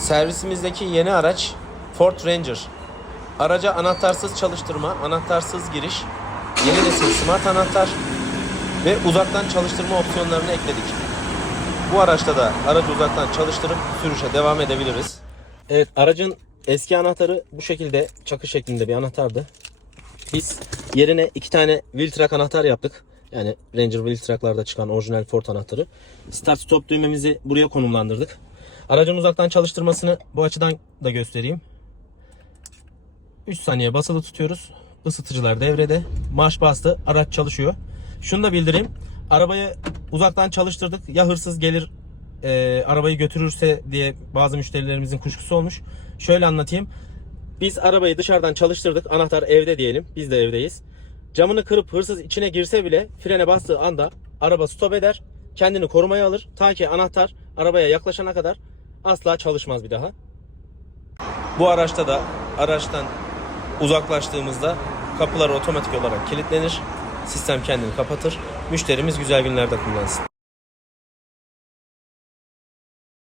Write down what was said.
Servisimizdeki yeni araç Ford Ranger. Araca anahtarsız çalıştırma, anahtarsız giriş, yeni nesil smart anahtar ve uzaktan çalıştırma opsiyonlarını ekledik. Bu araçta da aracı uzaktan çalıştırıp sürüşe devam edebiliriz. Evet aracın eski anahtarı bu şekilde çakı şeklinde bir anahtardı. Biz yerine iki tane wheel anahtar yaptık. Yani Ranger wheel track'larda çıkan orijinal Ford anahtarı. Start stop düğmemizi buraya konumlandırdık. Aracın uzaktan çalıştırmasını bu açıdan da göstereyim. 3 saniye basılı tutuyoruz. Isıtıcılar devrede. Marş bastı. Araç çalışıyor. Şunu da bildireyim. Arabayı uzaktan çalıştırdık. Ya hırsız gelir e, arabayı götürürse diye bazı müşterilerimizin kuşkusu olmuş. Şöyle anlatayım. Biz arabayı dışarıdan çalıştırdık. Anahtar evde diyelim. Biz de evdeyiz. Camını kırıp hırsız içine girse bile frene bastığı anda araba stop eder. Kendini korumaya alır. Ta ki anahtar arabaya yaklaşana kadar asla çalışmaz bir daha. Bu araçta da araçtan uzaklaştığımızda kapılar otomatik olarak kilitlenir. Sistem kendini kapatır. Müşterimiz güzel günlerde kullansın.